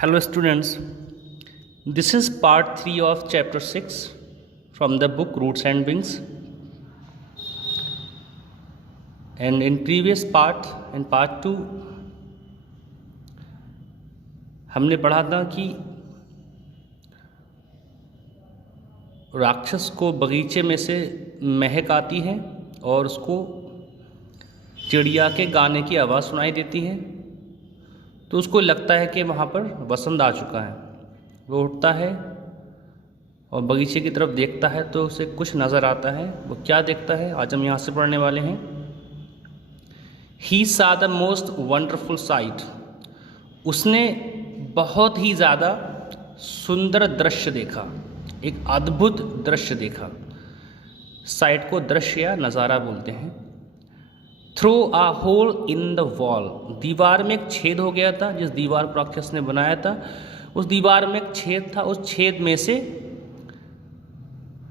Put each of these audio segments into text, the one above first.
Hello students, this is part 3 of chapter 6 from the book Roots and Wings. And in previous part, in part 2, हमने पढ़ा था कि राक्षस को बगीचे में से महक आती है और उसको चिड़िया के गाने की आवाज़ सुनाई देती है, तो उसको लगता है कि वहाँ पर वसंत आ चुका है। वो उठता है और बगीचे की तरफ देखता है तो उसे कुछ नज़र आता है। वो क्या देखता है, आज हम यहाँ से पढ़ने वाले हैं। He saw the most wonderful sight. उसने बहुत ही ज़्यादा सुंदर दृश्य देखा, एक अद्भुत दृश्य देखा। साइट को दृश्य या नज़ारा बोलते हैं। Through a hole in the wall, दीवार में एक छेद हो गया था। जिस दीवार को राक्षस ने बनाया था उस दीवार में एक छेद था। उस छेद में से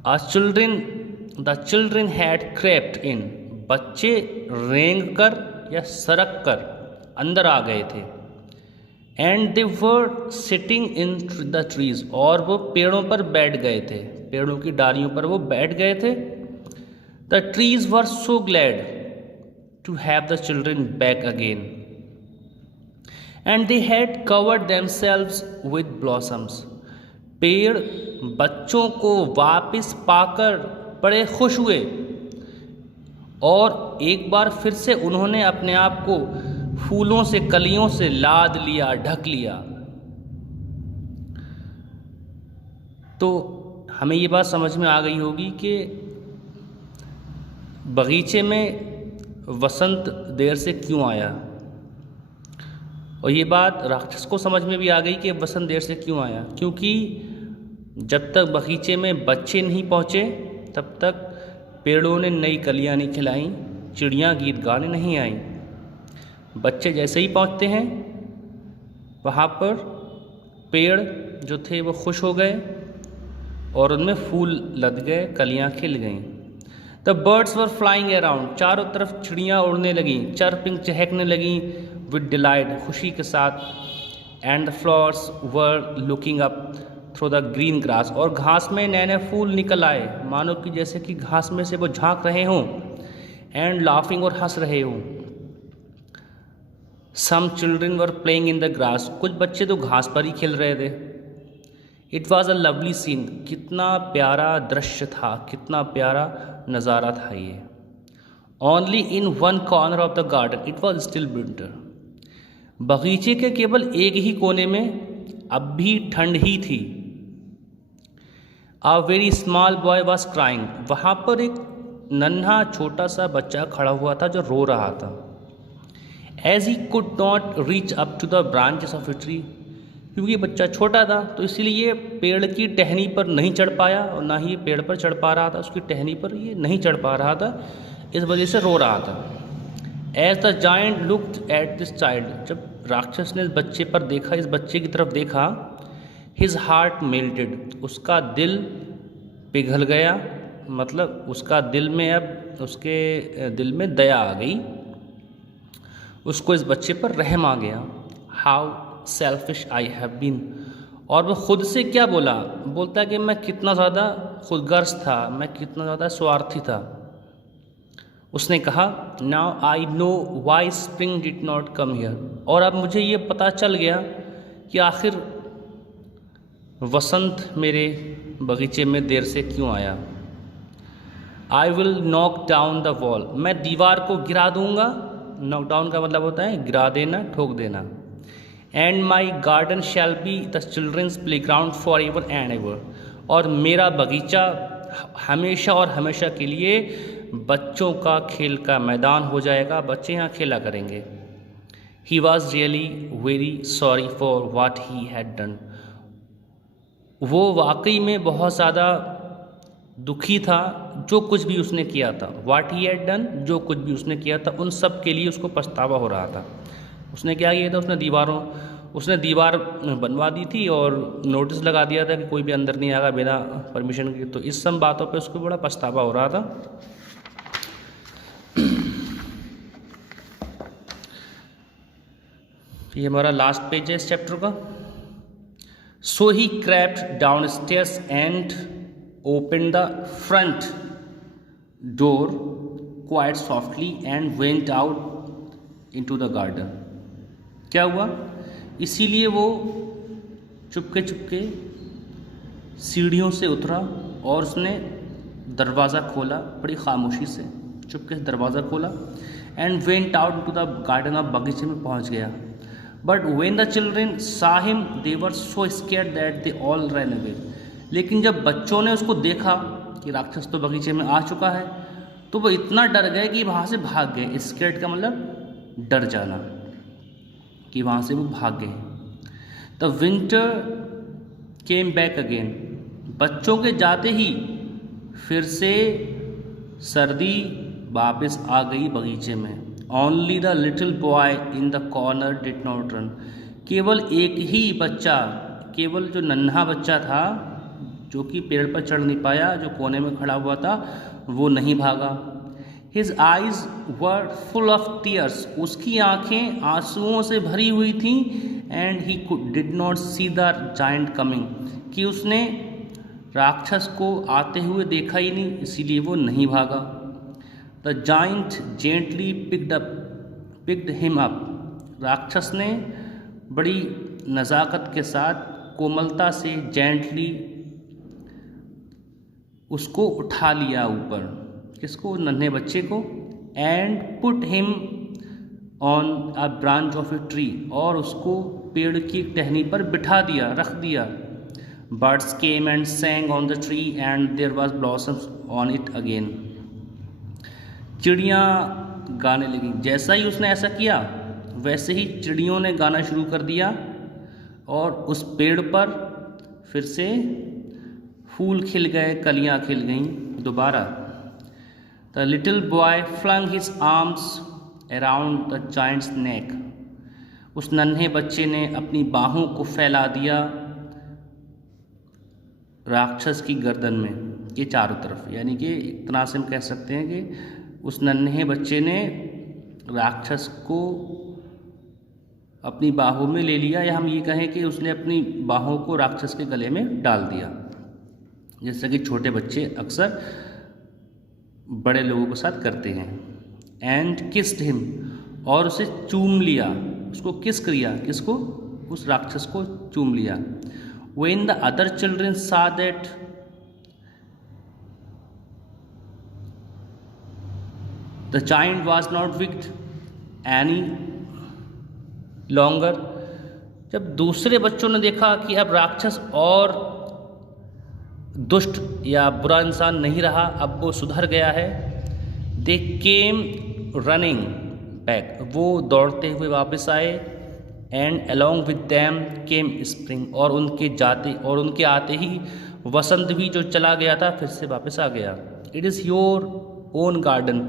द चिल्ड्रन हैड क्रेप्ट इन, बच्चे रेंग कर या सरक कर अंदर आ गए थे। And they were sitting in the trees, और वो पेड़ों पर बैठ गए थे, पेड़ों की डालियों पर वो बैठ गए थे। The trees were so glad to have the children back again, and they had covered themselves with blossoms. पेड़ बच्चों को वापस पाकर बड़े खुश हुए और एक बार फिर से उन्होंने अपने आप को फूलों से, कलियों से लाद लिया, ढक लिया। तो हमें ये बात समझ में आ गई होगी कि बगीचे में वसंत देर से क्यों आया, और ये बात राक्षस को समझ में भी आ गई कि वसंत देर से क्यों आया। क्योंकि जब तक बगीचे में बच्चे नहीं पहुँचे तब तक पेड़ों ने नई कलियाँ नहीं खिलाई, चिड़ियाँ गीत गाने नहीं आईं। बच्चे जैसे ही पहुँचते हैं वहाँ पर पेड़ जो थे वो खुश हो गए और उनमें फूल लद गए, कलियाँ खिल गईं। The birds were flying around, चारों तरफ चिड़ियाँ उड़ने लगीं, चर्पिंग, चहकने लगीं विद डिलाइट, खुशी के साथ। And the flowers were looking up through the green grass, और घास में नए नए फूल निकल आए, मानो कि जैसे कि घास में से वो झांक रहे हों। एंड लाफिंग, और हंस रहे हों। Some children were playing in the grass, कुछ बच्चे तो घास पर ही खेल रहे थे। It was a lovely scene, कितना प्यारा दृश्य था, कितना प्यारा नज़ारा था ये। Only in one corner of the garden it was still winter, बगीचे के केवल एक ही कोने में अब भी ठंड ही थी। A very small boy was crying, वहाँ पर एक नन्हा छोटा सा बच्चा खड़ा हुआ था जो रो रहा था। As he could not reach up to the branches of a tree, क्योंकि बच्चा छोटा था तो इसीलिए पेड़ की टहनी पर नहीं चढ़ पाया और ना ही पेड़ पर चढ़ पा रहा था, उसकी टहनी पर ये नहीं चढ़ पा रहा था, इस वजह से रो रहा था। As the giant looked at this child, जब राक्षस ने इस बच्चे पर देखा, इस बच्चे की तरफ देखा, हिज हार्ट मेल्टेड, उसका दिल पिघल गया, मतलब उसका दिल में, अब उसके दिल में दया आ गई, उसको इस बच्चे पर रहम आ गया। How selfish I have been, और वह खुद से क्या बोला, बोलता है कि मैं कितना ज़्यादा खुदगर्ज था, मैं कितना ज़्यादा स्वार्थी था। उसने कहा, now I know why spring did not come here, और अब मुझे ये पता चल गया कि आखिर वसंत मेरे बगीचे में देर से क्यों आया। I will knock down the wall, मैं दीवार को गिरा दूंगा। नॉक डाउन का मतलब होता है गिरा देना, ठोक देना। And my garden shall be the children's playground forever and ever, और मेरा बगीचा हमेशा और हमेशा के लिए बच्चों का खेल का मैदान हो जाएगा, बच्चे यहाँ खेला करेंगे। He was really very sorry for watt he had done, वो वाकई में बहुत ज़्यादा दुखी था जो कुछ भी उसने किया था। वाट ही हैड डन, जो कुछ भी उसने किया था, उन सब के लिए उसको पछतावा हो रहा था। उसने क्या किया था, उसने दीवार बनवा दी थी और नोटिस लगा दिया था कि कोई भी अंदर नहीं आएगा बिना परमिशन के, तो इस सब बातों पे उसको बड़ा पछतावा हो रहा था। ये हमारा लास्ट पेज है इस चैप्टर का। So he crept downstairs and opened the front door quite softly and went out into the garden. क्या हुआ? इसीलिए वो चुपके चुपके सीढ़ियों से उतरा और उसने दरवाज़ा खोला, बड़ी खामोशी से चुपके से दरवाज़ा खोला and went out to the garden, और बगीचे में पहुंच गया. But when the children saw him they were so scared that they all run away. लेकिन जब बच्चों ने उसको देखा कि राक्षस तो बगीचे में आ चुका है, तो वो इतना डर गए कि वहाँ से भाग गए. स्केर्ड का मतलब डर जाना, कि वहाँ से वो भाग गए. The winter came back again. बच्चों के जाते ही फिर से सर्दी वापस आ गई बगीचे में. Only the little boy in the corner did not run. केवल एक ही बच्चा, केवल जो नन्हा बच्चा था जो कि पेड़ पर चढ़ नहीं पाया, जो कोने में खड़ा हुआ था, वो नहीं भागा. His eyes were full of tears. उसकी आंखें आंसुओं से भरी हुई थी. And he did not see the giant coming. कि उसने राक्षस को आते हुए देखा ही नहीं, इसीलिए वो नहीं भागा. The giant gently picked him up. राक्षस ने बड़ी नज़ाकत के साथ, कोमलता से, जेंटली उसको उठा लिया ऊपर. किसको? नन्हे बच्चे को. And put him on a branch of a tree. और उसको पेड़ की टहनी पर बिठा दिया, रख दिया. Birds came and sang on the tree and there was blossoms on it again. चिड़ियाँ गाने लगी. जैसा ही उसने ऐसा किया, वैसे ही चिड़ियों ने गाना शुरू कर दिया और उस पेड़ पर फिर से फूल खिल गए, कलियाँ खिल गईं दोबारा. The little boy flung his arms around the giant's neck. उस नन्हे बच्चे ने अपनी बाहों को फैला दिया राक्षस की गर्दन में के चारों तरफ. यानी कि एक तरह से हम कह सकते हैं कि उस नन्हे बच्चे ने राक्षस को अपनी बाहों में ले लिया, या हम ये कहें कि उसने अपनी बाहों को राक्षस के गले में डाल दिया, जैसा कि छोटे बच्चे अक्सर बड़े लोगों के साथ करते हैं. And kissed him. और उसे चूम लिया, उसको किस किया. किसको? उस राक्षस को चूम लिया. When the other children saw that the giant was not wicked any longer. जब दूसरे बच्चों ने देखा कि अब राक्षस और दुष्ट या बुरा इंसान नहीं रहा, अब वो सुधर गया है. They came running back. वो दौड़ते हुए वापस आए. And along with them came spring. और उनके आते ही वसंत भी जो चला गया था फिर से वापस आ गया. It is your own garden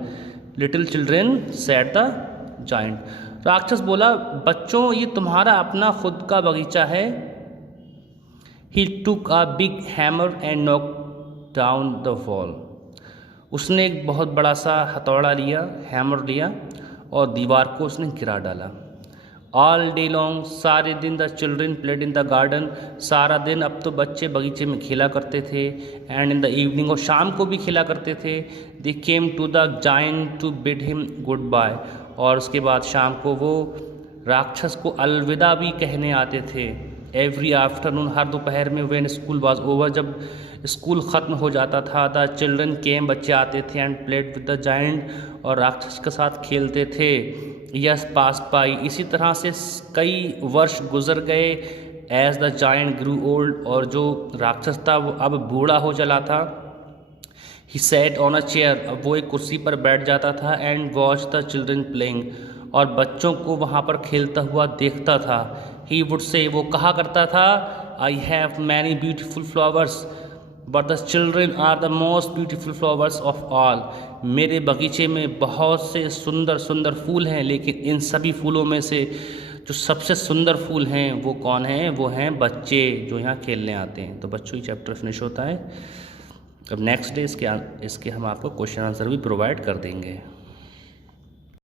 little children said the giant. राक्षस बोला, बच्चों ये तुम्हारा अपना खुद का बगीचा है. He took a big hammer and knock down the wall. उसने एक बहुत बड़ा सा हथौड़ा लिया, हैमर लिया, और दीवार को उसने गिरा डाला. All day long. सारे दिन the children played in the garden. सारा दिन अब तो बच्चे बगीचे में खेला करते थे. And in the evening. और शाम को भी खेला करते थे. They came to the giant to bid him goodbye. और उसके बाद शाम को वो राक्षस को अलविदा भी कहने आते थे. Every afternoon. हर दोपहर में. When school was over. जब स्कूल ख़त्म हो जाता था. The children came. बच्चे आते थे. And played with the giant. और राक्षस के साथ खेलते थे. Years pass by. इसी तरह से कई वर्ष गुजर गए. As the giant grew old. और जो राक्षस था वो अब बूढ़ा हो चला था. He sat on a chair. अब वो एक कुर्सी पर बैठ जाता था. And watch the children playing. और बच्चों को वहाँ पर खेलता हुआ देखता था. He would say. वो कहा करता था, I have many beautiful flowers but the children are the most beautiful flowers of all. मेरे बगीचे में बहुत से सुंदर सुंदर फूल हैं, लेकिन इन सभी फूलों में से जो सबसे सुंदर फूल हैं वो कौन हैं? वो हैं बच्चे जो यहाँ खेलने आते हैं. तो बच्चों, ये चैप्टर फिनिश होता है. अब नेक्स्ट डे इसके हम आपको क्वेश्चन आंसर भी प्रोवाइड कर देंगे.